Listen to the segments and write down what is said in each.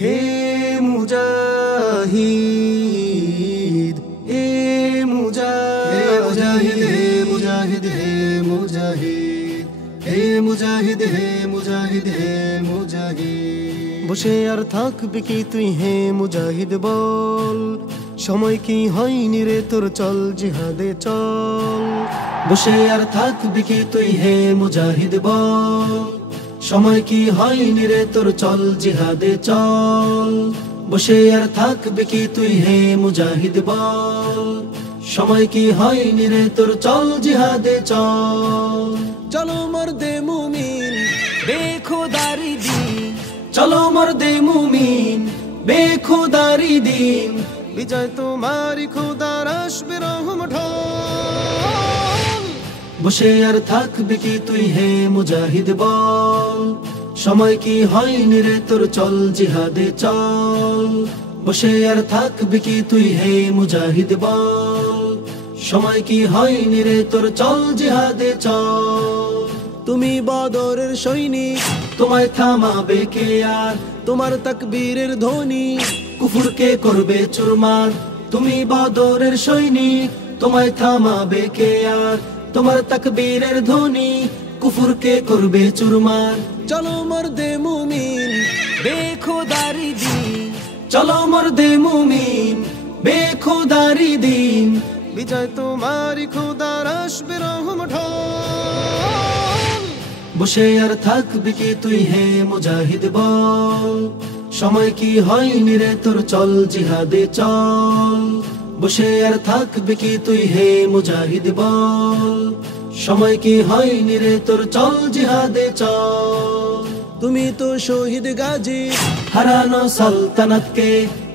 হে মুজাহিদ, হে মুজাহিদ, হে মুজাহিদ, হে মুজাহিদ, হে মুজাহিদ, হে মুজাহিদ, হে মুজাহিদ। বসে আর থাকবি কি তুই হে মুজাহিদ বল, সময় কি হয়নি রে তোর, চল জিহাদে চল। বসে আর থাকবি কি তুই হে মুজাহিদ বল, সময় কি হয়নি রে তোর, চল জিহাদে চল। বসে আর থাকবি কি তুই হে মুজাহিদ বল, সময় কি হয়নি রে তোর, চল জিহাদে চল। চলো মর্দে মুমিন বেখুদারি দিন, চলো মর্দে মুমিন বেখুদারি দিন, বিজয় তোমারি খোদার আসবে রহম ঢল। বসে আর থাকবি কি তুই হে মুজাহিদ বল, সময় কি হয়নি রে তোর, চল জিহাদে চল। বসে আর থাকবি কি তুই হে মুজাহিদ বল, সময় কি হয়নি রে তোর, চল জিহাদে চল। তুমি বদরের সৈনিক, তোমায় থামাবে কে আর, তোমার তাকবীরের ধ্বনি কুফরকে করবে চুরমার। তুমি বদরের সৈনিক, তোমায় থামাবে কে আর, তোমার তাকবীরের ধ্বনি কুফরকে করবে চুরমার। চলো মর্দে মুমিন বেখুদারি দিন, চলো মর্দে মুমিন বেখুদারি দিন, বিজয় তোমারি খোদার আসবে রহম ঢল। বসে আর থাকবি কি তুই হে মুজাহিদ বল, সময় কি হয়নি রে তোর, চল জিহাদে চল। বসে আর থাকবি কি তুই হে মুজাহিদ বল, সময় কি হয়নি রে তোর, চল জিহাদে চল। তুমি তো শহীদ গাজী, হারানো সালতানাতকে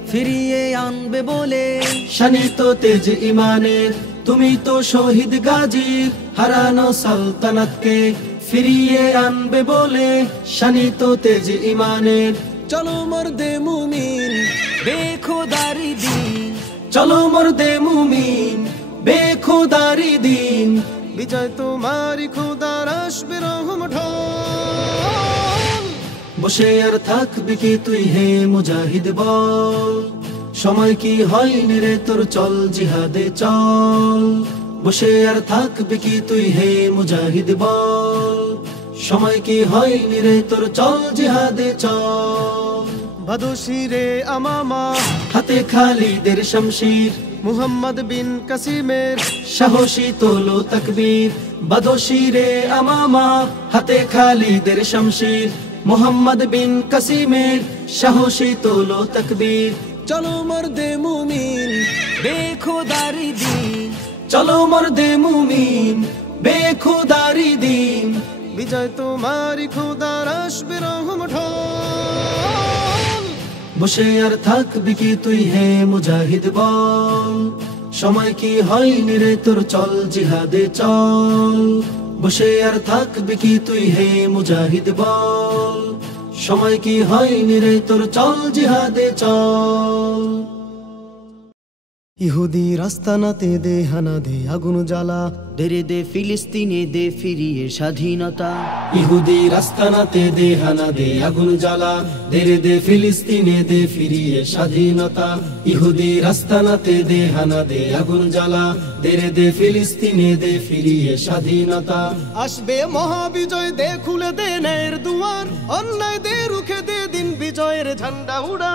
ফিরিয়ে আনবে বলে, শানিত তেজ ইমানের। তুমি তো শহীদ গাজী, হারানো সালতানাতকে ফিরিয়ে আনবে বলে, শানিত তেজ ইমানের। চলো মর্দে মুমিন বেখুদারি দিন, চলো মর্দে মুমিন বেখুদারি দিন, বিজয় তোমারি খোদার আসবে রহম ঢল। বসে আর থাকবি কি তুই হে মুজাহিদ বল, সময় কি হয়নি রে তোর, চল জিহাদে চল। বসে আর থাকবি কি তুই হে মুজাহিদ বল, সময় কি হয়নি রে তোর, চল জিহাদে চল। বাদশিরে আমামা, হাতে খালিদের শমশির, মুহাম্মদ বিন কাসিমের সাহসী তোলো তাকবীর। বাদশিরে আমামা, হাতে খালিদের শমশির, মুহাম্মদ বিন কাসিমের সাহসী তোলো তাকবীর। চলো মর্দে মুমিন বেখুদারি দিন, চলো মর্দে মুমিন বেখুদারি দিন, বিজয় তোমারি খোদার আসবে রহম ঢল। বসে আর থাকবি কি তুই হে মুজাহিদ বল, সময় কি হয়নি রে তোর, চল জিহাদে চল। বসে আর থাকবি কি তুই হে মুজাহিদ বল, সময় কি হয়নি রে তোর, চল জিহাদে চল। ইহুদি রাস্তানাতে দে হানা দে আগুন জ্বালা, দেরে দে ফিলিস্তিনে দে ফিরিয়ে স্বাধীনতা। ইহুদি রাস্তানাতে দে হানা দে আগুন জ্বালা, দেরে দে ফিলিস্তিনে দে ফিরিয়ে স্বাধীনতা। ইহুদি রাস্তানাতে দে হানা দে আগুন জ্বালা, দেরে দে ফিলিস্তিনে দে ফিরিয়ে স্বাধীনতা। আসবে মহাবিজয় দে খুলে দে ন্যায়ের দুয়ার, অন্যায় দে রুখে দে দিন বিজয়ের ঝান্ডা উড়া।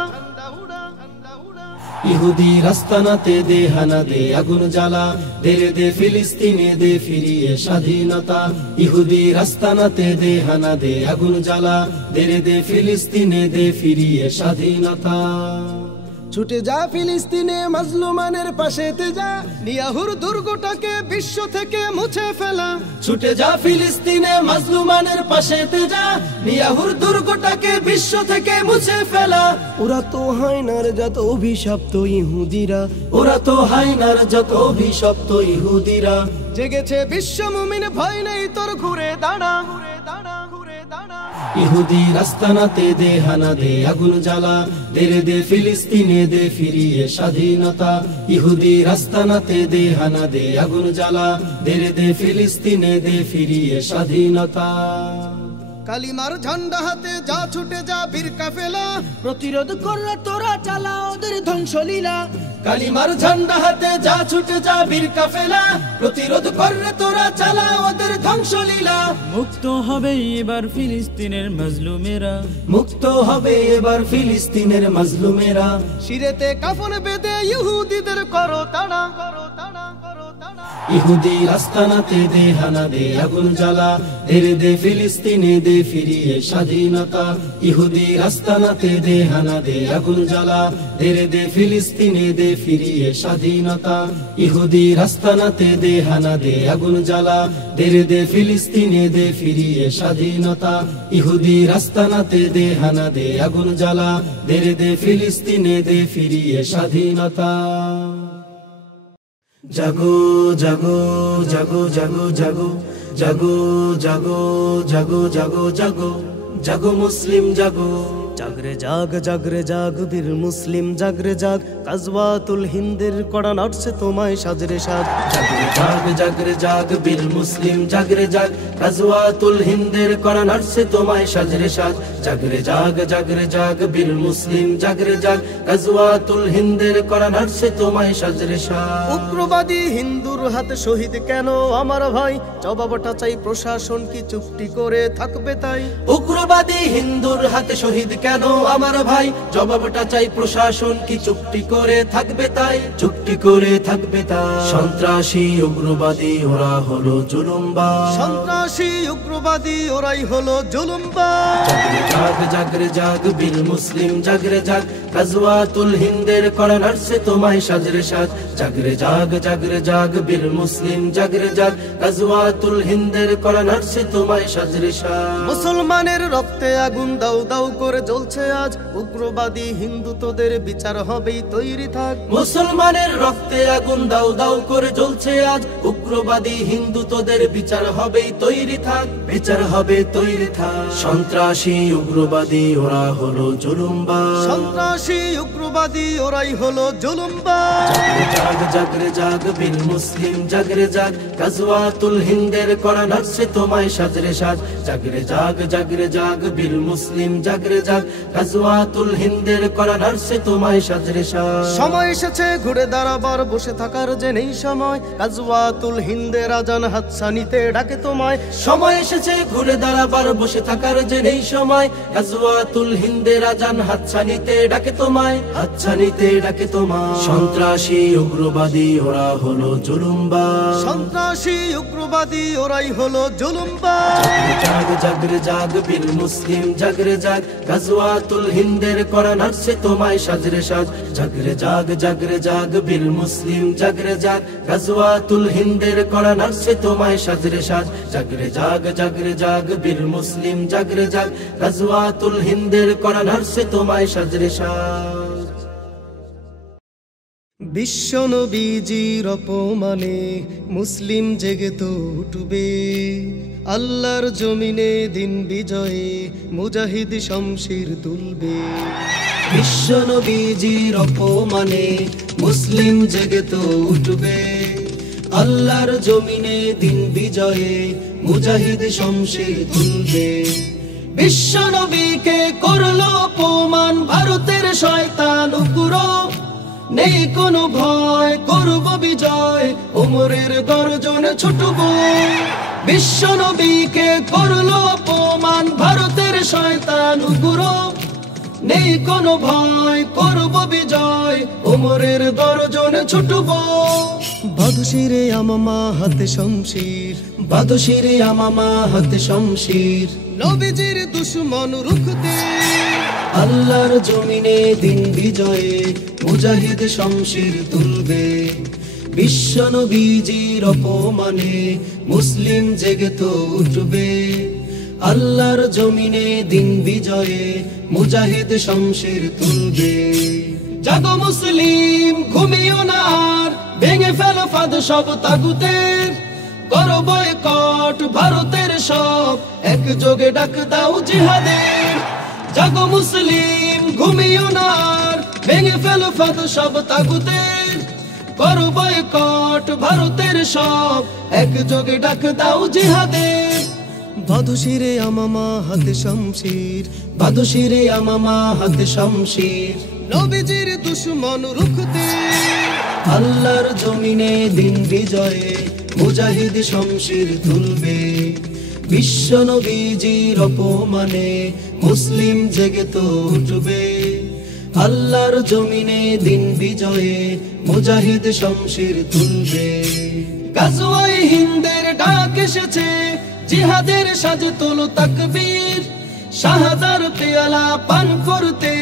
ইহুদি রাস্তানাতে দে হানা দে আগুন জ্বালা, দেরে দে ফিলিস্তিনে দে ফিরিয়ে স্বাধীনতা। ইহুদি রাস্তানাতে দে হানা দে আগুন জ্বালা, দেরে দে ফিলিস্তিনে দে ফিরিয়ে স্বাধীনতা। ছুটে যা ফিলিস্তিনে মাজলুমানের পাশেতে যা, নিয়াহুর দুর্গটাকে বিশ্ব থেকে মুছে ফেলা। ছুটে যা ফিলিস্তিনে মাজলুমানের পাশেতে যা, নিয়াহুর দুর্গটাকে বিশ্ব থেকে মুছে ফেলা। ওরা তো হায়নার যত অভিশপ্ত ইহুদিরা, ওরা তো হায়নার যত অভিশপ্ত ইহুদিরা। জেগেছে বিশ্ব মুমিন, ভয় নেই তোর, ঘুরে দাঁড়া, ঘুরে দাঁড়া, ঘুরে দাঁড়া। ইহুদি রাস্তানাতে দে হানা দে আগুন জ্বালা, দেরে দে ফিলিস্তিনে দে ফিরিয়ে স্বাধীনতা। ইহুদি রাস্তানাতে দে হানা দে আগুন জ্বালা, দেরে দে ফিলিস্তিনে দে ফিরিয়ে স্বাধীনতা। কালিমার ঝান্ডা হাতে যা ছুটে যা বীর কাফেলা, প্রতিরোধ করলে তোরা চালা ওদের ধ্বংসলীলা। কালিমার ঝান্ডা হাতে যা ছুটে যা বীর কাফেলা, প্রতিরোধ করলে তোরা চালা ওদের ধ্বংসলীলা। মুক্ত হবে এবার ফিলিস্তিনের মাজলুমেরা, মুক্ত হবে এবার ফিলিস্তিনের মাজলুমেরা। শিরেতে কাফন বেঁধে ইহুদিদের করো তাড়া, ইহুদি আস্তানাতে দে হানা দে আগুন জ্বালা, দে ফিলিস্তিনে দে ফিরিয়ে স্বাধীনতা। ইহুদি আস্তানাতে দে হানা দে আগুন জ্বালা, দে ফিলিস্তিনে দে ফিরিয়ে স্বাধীনতা। ইহুদি আস্তানাতে দে হানা দে আগুন জ্বালা, দে ফিলিস্তিনে দে ফিরিয়ে স্বাধীনতা। ইহুদি আস্তানাতে দে হানা দে আগুন জ্বালা, দে ফিলিস্তিনে দে ফিরিয়ে স্বাধীনতা। জাগো জাগো জাগো জাগো জাগো জাগো জাগো জাগো জাগো জাগো জাগো মুসলিম জাগো। জাগরে জাগ জাগরে জাগ বীর মুসলিম জাগরে জাগ, গাজওয়াতুল হিন্দের কড়া নাড়ছে তোমায় সাজরে সাজ। জাগরে জাগ জাগরে জাগ বীর মুসলিম জাগরে জাগ, গাজওয়াতুল হিন্দের কড়া নাড়ছে তোমায় সাজরে সাজ। জাগরে জাগ জাগরে জাগ বীর মুসলিম জাগরে জাগ, গাজওয়াতুল হিন্দের কড়া নাড়ছে তোমায় সাজরে সাজ। উগ্রবাদী হিন্দুর হাতে শহীদ কেন আমার ভাই, জবাবটা চাই প্রশাসন কি চুক্তি করে থাকবে তাই। উগ্রবাদী হিন্দুর হাতে শহীদ কেন আমার ভাই, জবাবটা চাই প্রশাসন কি চুক্তি করে থাকবে তাই, চুক্তি করে থাকবে তাই। সন্ত্রাসী উগ্রবাদী ওরা হলো জুলুমবাজ, সন্ত্রাসী উগ্রবাদী ওরাই হলো জুলুমবাজ। জাগরে জাগ জাগরে জাগ বীর মুসলিম জাগরে জাগ, গাজওয়াতুল হিন্দের কড়া নাড়ছে তোমায় সাজরে সাজ। জাগরে জাগ জাগরে জাগ বীর মুসলিম জাগরে জাগ, গাজওয়াতুল হিন্দের কড়া নাড়ছে তোমায় সাজরে সাজ। মুসলমানের রক্তে আগুন দাউ দাউ করে জ্বলছে আজ, উগ্রবাদী হিন্দু তোদের বিচার হবেই তৈরি থাক। মুসলমানের রক্তে আগুন দাউ দাউ করে জ্বলছে আজ, উগ্রবাদী হিন্দু তোদের বিচার হবেই তৈরি থাক, বিচার হবে তৈরি থাক। সন্ত্রাসী উগ্রবাদী ওরা হলো জুলুমবাজ, সন্ত্রাসী উগ্রবাদী ওরাই হলো জুলুমবাজ। জাগরে জাগ জাগরে জাগ বীর মুসলিম জাগরে জাগ, গাজওয়াতুল হিন্দের কড়া নাড়ছে তোমায় সাজরে সাজ। জাগরে জাগ জাগরে জাগ বীর মুসলিম জাগরে জাগ, গাজওয়াতুল হিন্দের কড়া নাড়ছে তোমায় সাজরে সাজ। সময় এসেছে ঘুরে দাঁড়াবার, বসে থাকার যে নেই সময়, গাজওয়াতুল হিন্দের আজান হাতছানিতে ডাকে তোমায়। সময় এসেছে ঘুরে দাঁড়াবার, বসে থাকার যে নেই সময়, গাজওয়াতুল হিন্দের আজান হাতছানিতে ডাকে তোমায়, হাতছানিতে ডাকে তোমায়। সন্ত্রাসী উগ্রবাদী ওরা হলো জুলুমবাজ, সন্ত্রাসী উগ্রবাদী ওরাই হলো জুলুমবাজ। জাগ জাগরে জাগ বীর মুসলিম জাগরে জাগ, গাজওয়াতুল হিন্দের কড়া নাড়ছে তোমায় সাজরে সাজ। জাগরে জাগ জাগরে জাগ বীর মুসলিম জাগরে জাগ, গাজওয়াতুল হিন্দের কড়া নাড়ছে তোমায় সাজরে সাজ। জাগরে জাগ জাগরে জাগ বীর মুসলিম জাগরে জাগ, গাজওয়াতুল হিন্দের কড়া নাড়ছে তোমায় সাজরে সাজ। বিশ্ব নবীজির অপমানে মুসলিম জেগে তো উঠবে, আল্লাহর জমিনে দিন বিজয়ে মুজাহিদ শমশির তুলবে। বিশ্ব নবীজির অপমানে মুসলিম জেগে তো উঠবে, আল্লাহর জমিনে দিন বিজয়ে মুজাহিদ শমশির তুলবে। বিশ্ব নবীকে করলো অপমান ভারতের শয়তান উগ্র, নেই কোনো ভয় করব বিজয়, ওমরের গর্জন ছুটব। বিশ্ব নবীকে করলো অপমান ভারতের শয়তান উগ্র, নেই কোনো ভয় করব বিজয়, ওমরের গর্জন ছুটব। বাদশিরে আমামা হাতে শমশির, বাদশিরে আমামা হাতে শমশির, নবীজির দুশমন রুখতে আল্লাহর জমিনে দিন বিজয়ে মুজাহিদ শমশির তুলবে। বিশ্ব নবীজির অপমানে মুসলিম জেগে তো উঠবে, আল্লাহর জমিনে দিন বিজয়ে মুজাহিদ শমশির তুলবে। জাগো মুসলিম ঘুমিও না আর, ভেঙে ফেলো ফাঁদ সব তাগুতের, করো বয়কট ভারতের সব, একযোগে ডাক দাও জিহাদের। জাগো মুসলিম ঘুমিও না আর, ভেঙে ফেলো ফাঁদ সব তাগুতের, করো বয়কট ভারতের সব, একযোগে ডাক দাও জিহাদের। বাদশিরে আমামা হাতে শমশির, বাদশিরে আমামা হাতে শমশির, নবীজির দুশমন রুখতে আল্লাহর জমিনে দিন বিজয়ে মুজাহিদ শমশির তুলবে। বিশ্ব নবীজির অপমানে মুসলিম জেগে তো উঠবে। আল্লাহর জমিনে দিন বিজয়ে মুজাহিদ শমশির তুলবে। গাজওয়ায়ে হিন্দের ডাক এসেছে, জিহাদের সাজে তোলো তাকবীর, শাহাদার পেয়ালা পান করতে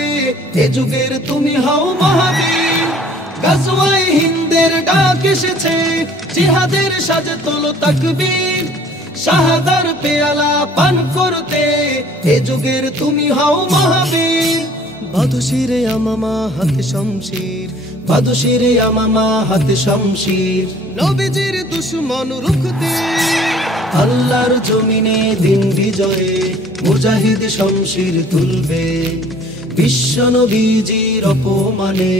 এ যুগের তুমি হও মহাবীর। গাজওয়ায়ে হিন্দের ডাক এসেছে, জিহাদের সাজে তোলো তাকবীর, শাহাদার পেয়ালা পান করতে এ যুগের তুমি হও মহাবীর। বাদশিরে আমামা হাতে শমশির, বাদশিরে আমামা হাতে শমশির, নবীজির দুশমন রুখতে আল্লাহর জমিনে দিন বিজয়ে মুজাহিদ শমশির তুলবে। বিশ্ব নবীজির অপমানে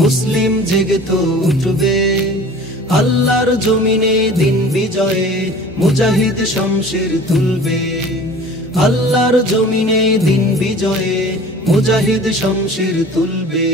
মুসলিম জেগে তো উঠবে। আল্লাহর জমিনে দিন বিজয়ে মুজাহিদ শমশির তুলবে। আল্লাহর জমিনে দিন বিজয়ে মুজাহিদ শমশির তুলবে।